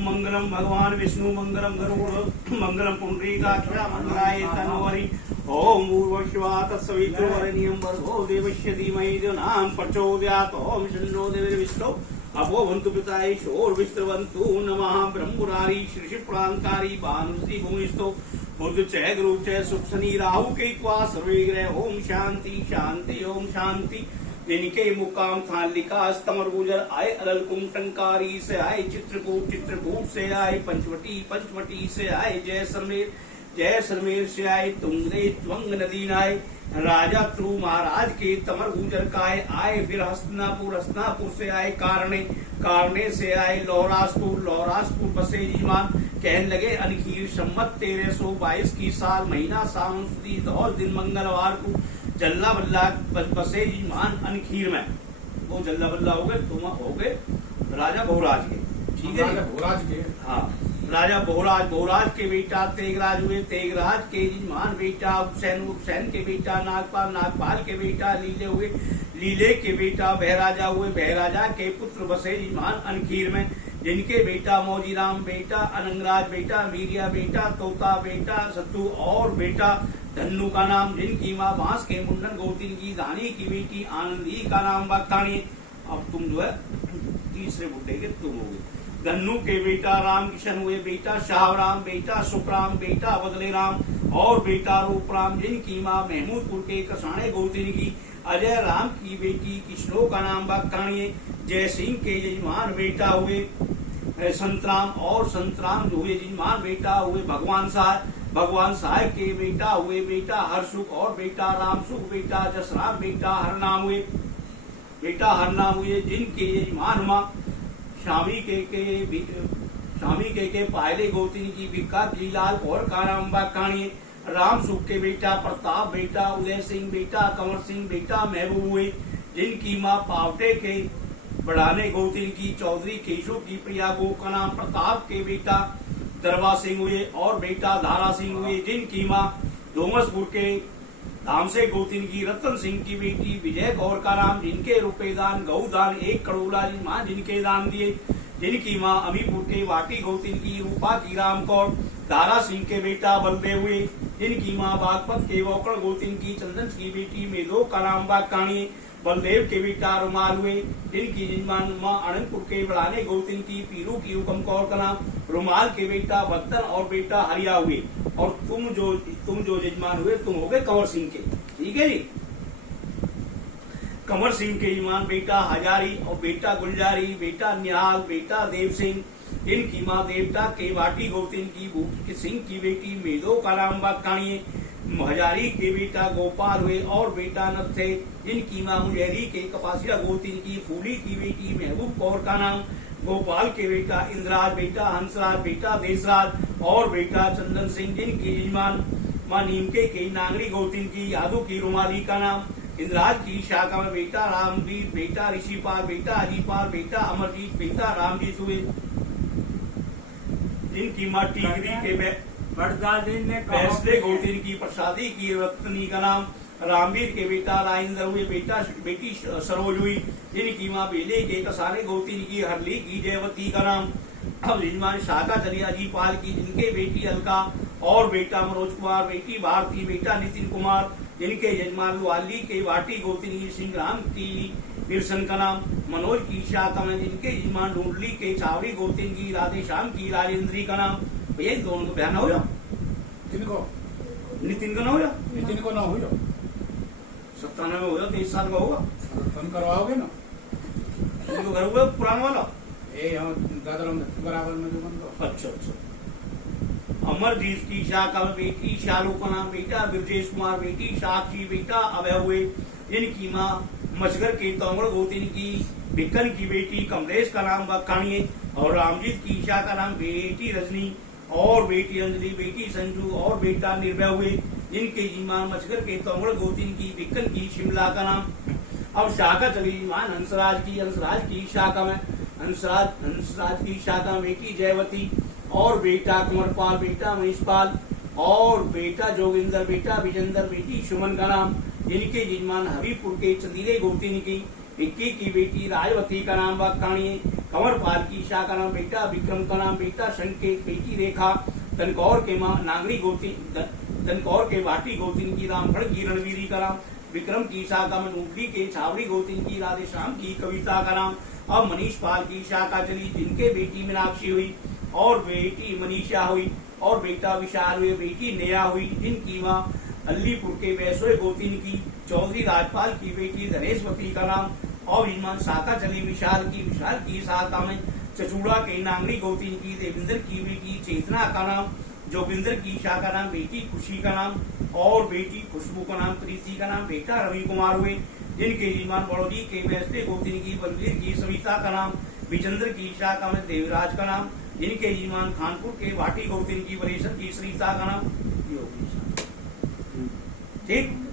ओम मंगलम भगवान विष्णु मंगलम गरुड़ मंगलम पुंडरीकाक्ष मंगलाय तनोहरि ओम ऊर्वश्वा तत्सवितुर्वरेण्यं भर्गो देवस्य धीमहि धियो प्रचोदयात् ओम शन्नो देवीर्विष्णो अभोवन्तु पिताय शोर्विस्त्रवन्तु नमः ब्रह्मपुरारी श्रीशिप्रांकारी भानुश्री भूमिस्थो बुध चय गुरु चय सुख शनि राहु केत्वा सर्वे ग्रह ओम शांति शांति ओम शांति जिनके मुकाम थालिका स्तमर गुजर आए अलल कुंटंकारी से आए चित्रकूट से आए पंचवटी से आए जय सरमेर से आए तुंगरे त्वंग नदी नाय राजा ध्रुव महाराज के तमर गुजर का आए फिर हस्तिनापुर से आए कारणे से आए लौरासपुर बसे जीमान कहने लगे अनखीर सम्मत 1322 की साल महीना सावन सुदी दौल दिन मंगलवार को जल्ला बल्ला बसे जीमान अनखीर में वो जल्ला बल्ला हो गए तुम हो गए राजा बहुराज के। ठीक है बहुराज के। हाँ राजा बहुराज के बेटा तेगराज हुए तेगराज के जीमान बेटा उपसैन के बेटा नागपाल के बेटा लीले हुए लीले के बेटा बहराजा हुए बहराजा के पुत्र बसे जीमान अनखीर में जिनके बेटा मौजीराम बेटा अनंगराज बेटा मीरिया बेटा तोता बेटा सत्तू और बेटा धन्नु का नाम जिनकी माँ बांस के मुंडन गौतीन की दानी की बेटी आनंदी का नाम बखानी। अब तुम जो है तीसरे बुड्ढे के तुम हो गए। धन्नु के बेटा राम किशन हुए बेटा शाहराम बेटा सुखराम बेटा बदले राम और बेटा रूपराम जिनकी माँ महमूदपुर के कसाणे गौतीन की अजय राम की बेटी किशनो का नाम बखानी। जय सिंह के यजमान बेटा हुए संतराम जो हुए यजमान बेटा हुए भगवान साय के बेटा हुए बेटा हरसुख और बेटा रामसुख बेटा जसराम बेटा हरनाम हुए जिनके यजमान माँ शामी के पायले गौतनी की बिक्का जीलाल और काराम बाकाणी। राम सुख के बेटा प्रताप बेटा उदय सिंह बेटा कंवर सिंह बेटा महबूब हुए जिनकी माँ पावटे के बढ़ाने गौतनी की चौधरी केशव की प्रिया गो का नाम प्रताप के बेटा दरबा सिंह हुए और बेटा धारा सिंह हुए जिनकी माँ डोमसपुर के धाम से गौतनी की रतन सिंह की बेटी विजय कौर का नाम जिनके रुपये दान गौ दान 1 करोड़ा माँ जिनके दान दिए जिनकी माँ अमीपुर के वाटी गौतनी की रूपा की राम कौर दारा सिंह के बेटा बलदेव हुए जिनकी माँ बागपत के वोकड़ गौतनी की चंदन की बेटी मेदो का नाम बाकाणी। बलदेव के बेटा रुमाल हुए जिनकी यजमान माँ अनंतपुर के बढ़ाने गौतनी की पीरू की हुक्म कौर का नाम रुमाल के बेटा बदन और बेटा हरिया हुए और तुम जो यजमान हुए तुम हो गए कंवर सिंह के। ठीक है जी। कंवर सिंह के यजमान बेटा हजारी और बेटा गुलजारी बेटा निहाल बेटा देव सिंह जिनकी माँ देवता के वाटी गौतनी की भूख सिंह की बेटी मेदो का नाम बाकाणी। हजारी के बेटा गोपाल हुए और बेटा नथ थे जिनकी माँ मुजहरी के कपासिया गौतनी की फूली की बेटी महबूब कौर का नाम गोपाल के बेटा इंद्राज बेटा हंसराज बेटा देशराज और बेटा चंदन सिंह जिनकी यजमान माँ नीमके के नांगरी गौतनी की यादव की रुमाली का नाम। इंद्राज की शाखा में बेटा रामवीर बेटा ऋषिपाल बेटा अजीपाल बेटा अमरजीत बेटा रामजीत हुए जिनकी माँ टीकरी के फैसले गौतनी की प्रसादी की रत्नी का नाम रामवीर के बेटा राजेंद्र हुए बेटी सरोज हुई जिनकी माँ बेले के कसारे गौतनी की हरली की जयवती का नाम। अब यजमान शाखा चली अजीपाल की जिनके बेटी अलका और बेटा मनोज कुमार बेटी भारती बेटा नितिन कुमार जिनके यजमान लुआली के वाटी गौतनी सिंह राम की बिरसन का नाम। मनोज की शाखा में जिनके यजमान ढूंढली के चावड़ी गौतनी की राधेश्याम की राजेंद्री का नाम। भैया इन दोनों को बयान हो जाओ नितिन का ना हो जाओ नितिन को ना हो जाओ 97 हो जाओ 23 साल का होगा करवाओगे ना तो घर हुआ पुराना वाला बराबर में जो बन। अच्छा अमरजीत की शाखा में बेटी शालू का नाम बेटा ब्रजेश कुमार बेटी साक्षी बेटा अभय हुए जिनकी माँ मछगर के तोमड़ गौतनी की बिक्कन की बेटी कमलेश का नाम बखानी और रामजीत की ईशा का नाम बेटी रजनी और बेटी अंजलि बेटी संजू और बेटा निर्भय हुए जिनके जीमान मछगर के तोमड़ गौतनी की बिक्कन की शिमला का नाम। अब शाखा चली जीमान हंसराज की शाखा में हंसराज की शाखा में बेटी जयवती और बेटा कुंवरपाल बेटा महेशपाल और बेटा जोगिंदर बेटा विजेंदर बेटी सुमन का नाम जिनके यजमान हबीबपुर के चंदीले गौतनी की इक्की की बेटी राजवती का नाम वाक्याणी, कंवरपाल की ईशा का नाम बेटा, विक्रम का नाम बेटा, संकेत बेटी रेखा, तनकौर के मां नागरी गोती, तनकौर के भाटी गोतिन की रामगढ़ की रणवीरी का नाम, विक्रम की शाखा में नूखरी के छावड़ी गोतिन की राधे श्याम की कविता का नाम। अब मनीष पाल की शाखा चली, जिनके बेटी मीनाक्षी हुई और बेटी मनीषा हुई और बेटा विशाल हुए, बेटी नेहा हुई, जिनकी मां अलीपुर के वैसोई गोतिन की चौधरी राजपाल की बेटी धनेशवती का नाम। और यजमान शाखा चली विशाल की शाखा में चचूड़ा के नांगरी गोतिन की देवेंद्र की बेटी चेतना का नाम, जोगिंदर की शाखा का नाम बेटी खुशी का नाम और बेटी खुशबू का नाम, प्रीति का नाम, बेटा रवि कुमार हुए, जिनके यजमान बड़ौदी के वैसले गोतिन की बलवीर की सविता का नाम, विजेंद्र की शाखा में देवराज का नाम, जिनके यजमान खानपुर के भाटी गोतिन की बलेश्वर की सरिता का नाम। ठीक।